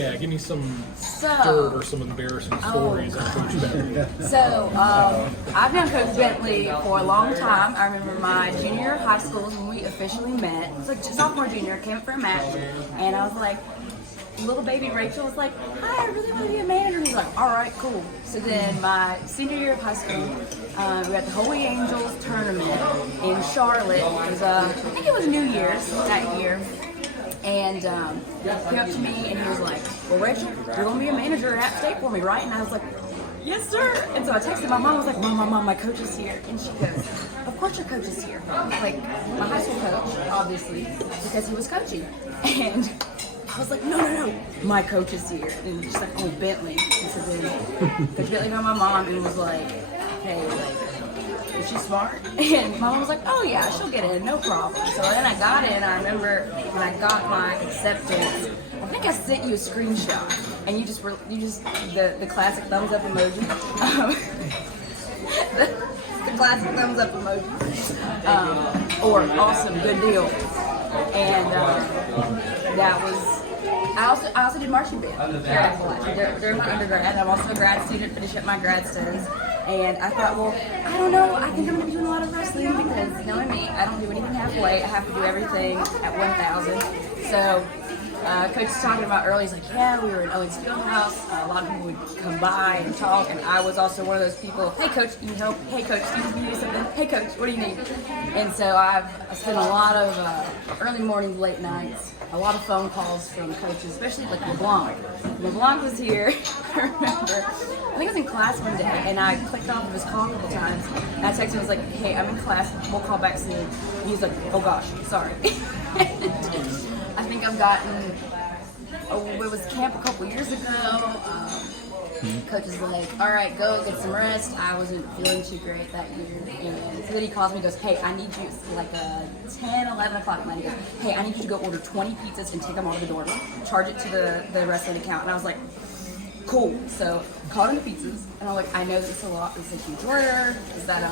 Yeah, give me some dirt or some embarrassing stories on Coach Bentley. So, I've known Coach Bentley for a long time. I remember my junior year of high school when we officially met. It was like sophomore, junior, came up for a match, and I was like, little baby Rachel was like, hi, I really want to be a manager. He's like, all right, cool. So then my senior year of high school, we had the Holy Angels tournament in Charlotte. It was, I think it was New Year's that year. And he came up to me and he was like, well, Rachel, you're going to be a manager at App State for me, right? And I was like, yes, sir. And so I texted my mom. I was like, Mom, my coach is here. And she goes, of course your coach is here. Like, my high school coach, obviously, because he was coaching. And I was like, no, my coach is here. And she's like, oh, Bentley. And so then Coach Bentley called my mom and was like, hey, like, is she smart? And my mom was like, oh yeah, she'll get in, no problem. So then I got in. I remember when I got my acceptance, I think I sent you a screenshot, and you just the classic thumbs up emoji. The classic thumbs up emoji. Or awesome, good deal. And that was. I also did marching band here at Appalachian during my undergrad. I'm also a grad student, finished up my grad studies. And I thought, well, I don't know, I think I'm going to be doing a lot of wrestling because, knowing me, I don't do anything halfway. I have to do everything at 1,000. So, Coach was talking about earlier, he's like, yeah, we were in Owens Fieldhouse. A lot of people would come by and talk, and I was also one of those people, hey, Coach, you need help? Hey, Coach, do you need something? Hey, Coach, what do you need? And so I spent a lot of early mornings, late nights, a lot of phone calls from coaches, especially like LeBlanc. LeBlanc was here, I remember. I think I was in class one day, and I clicked off of his call a couple times, and I texted him, I was like, hey, I'm in class, we'll call back soon. And he's like, oh gosh, sorry. I think I've gotten, it was camp a couple years ago. Coach was like, all right, go get some rest. I wasn't feeling too great that year. And so then he calls me and goes, hey, I need you, it's like 10, 11 o'clock at night. He goes, hey, I need you to go order 20 pizzas and take them out of the door. Charge it to the wrestling account. And I was like, cool. So called in the pizzas, and I'm like, I know that it's a huge order. Is that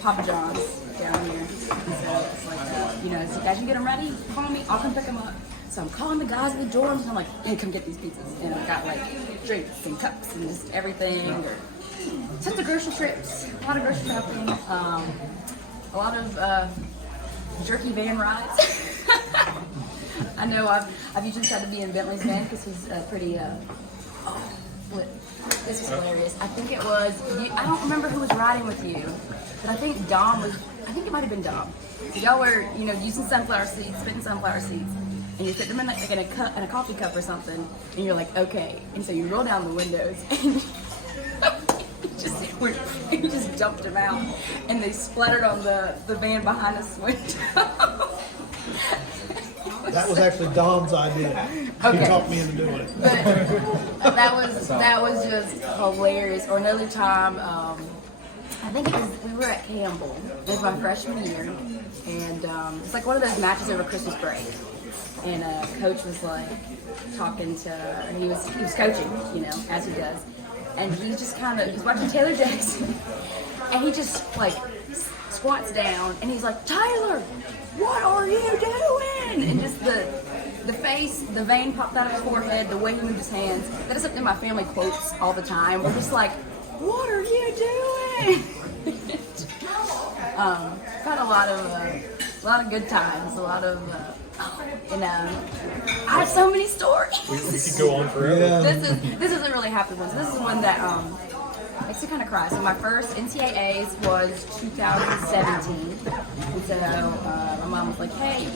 Papa John's down here? And so it's like, so as you get them ready, call me. I'll come pick them up. So I'm calling the guys in the dorms, and I'm like, hey, come get these pizzas. And I've got like drinks and cups and just everything. Took the grocery trips, a lot of grocery shopping, a lot of jerky van rides. I know I've usually tried to be in Bentley's van because he's pretty. This was hilarious. I think it was, I don't remember who was riding with you, but I think it might have been Dom. So y'all were, using sunflower seeds, spitting sunflower seeds, and you put them in a coffee cup or something, and you're like, okay. And so you roll down the windows, and you just dumped them out, and they splattered on the van behind us window. That was actually Dom's idea. Okay. He talked me into doing it. But that was just hilarious. Or another time, I think we were at Campbell. It was my freshman year, and it's like one of those matches over Christmas break. And Coach was like talking to, he was coaching, as he does, and he just he's watching Taylor Jackson, and he just like squats down, and he's like, Tyler, what are you doing? And just the face, the vein popped out of his forehead, the way he moved his hands. That is something my family quotes all the time. We're just like, what are you doing? Got a lot of good times, a lot of, I have so many stories. We could go on forever. Yeah. This isn't really half the ones. This is one that makes me kind of cry. So my first NCAAs was 2017, and so my mom was like, hey,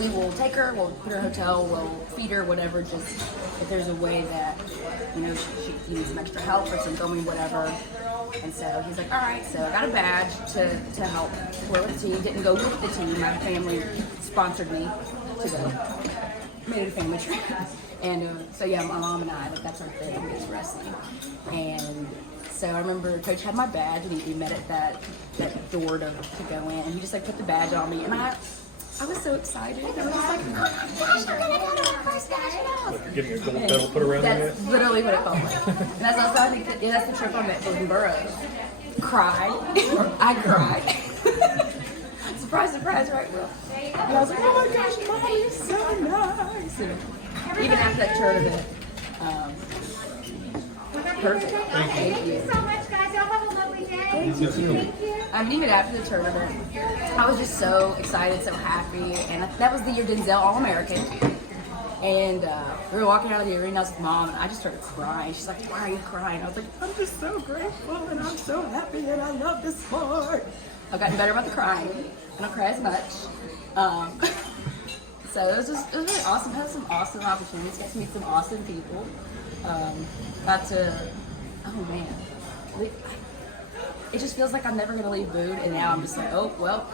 we will take her, we'll put her in a hotel, we'll feed her, whatever, just if there's a way that, she needs some extra help or some filming, whatever. And so he's like, all right. So I got a badge to help support with the team. Didn't go with the team. My family sponsored me to go. Made it a family trip. And so yeah, my mom and I, that's our thing, is wrestling. And so I remember Coach had my badge, and we met at that door to go in, and he just put the badge on me, and I was so excited. I was just like, oh my gosh, we're gonna go to our first nationals. Getting a gold medal put around your neck. That's literally what it felt like. And that's also, I think, that's the trip I met Jordan Burroughs. Cried. I cried. It's the surprise, surprise, right, Will? And I was like, oh my gosh, Mommy is so nice. And even after that tournament, perfect. Thank you. So much, guys. Y'all have a lovely day. Thank you. I mean, even after the tournament, I was just so excited, so happy, and that was the year Denzel All-American. And we were walking out of the arena, I was with Mom, and I just started crying. She's like, why are you crying? I was like, I'm just so grateful, and I'm so happy, and I love this sport. I've gotten better about the crying. I don't cry as much. So it was really awesome. I had some awesome opportunities, got to meet some awesome people. Got to, oh man. It just feels like I'm never going to leave Boone, and now I'm just like, oh, well,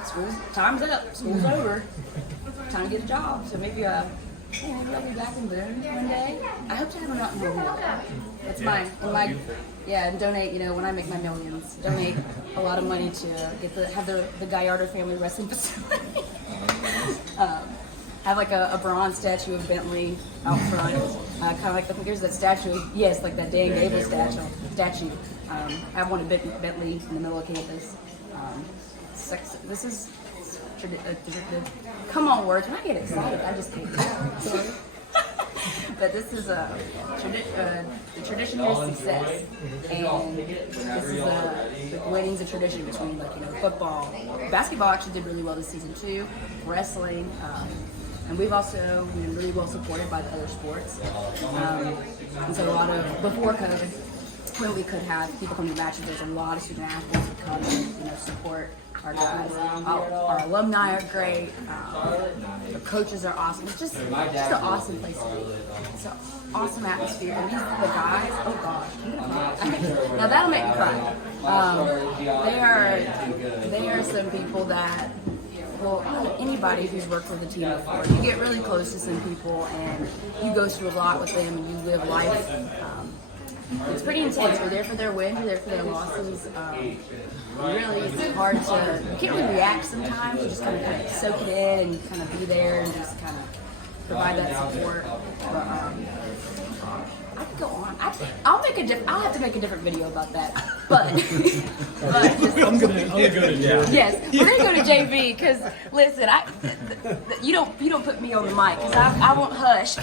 time's up. School's over. Time to get a job. So maybe I'll be back in Boone one day. I hope to have them out in Boone. That's mine. And donate, when I make my millions, donate a lot of money to have the Gallardo family wrestling facility. Have like a bronze statue of Bentley out front. Kind of like, I think there's that statue, yes, like that Dan Gable statue. I have one of Bentley in the middle of campus. This is come on, words. When I get excited, I just can't. Sorry. But this is the tradition here is success, and this is the weddings of tradition between football, basketball actually did really well this season too, wrestling, and we've also been really well supported by the other sports, and so a lot of before COVID, when we could have people come to matches, there's a lot of student athletes who come and support our guys. Our alumni are great. The coaches are awesome. It's just an awesome place to be. It's an awesome atmosphere. And the guys, oh gosh, I'm gonna cry. Now that'll make me cry. They are some people that, well, anybody who's worked with a team before, you get really close to some people and you go through a lot with them and you live life. It's pretty intense. We're there for their wins, we're there for their losses. Really, it's hard to, you can't really react sometimes. You just kind of soak it in and kind of be there and just kind of provide that support. But I could go on. I'll have to make a different video about that. But I'm gonna go to jail. yes, we're gonna go to JV because listen, you don't put me on the mic because I won't hush.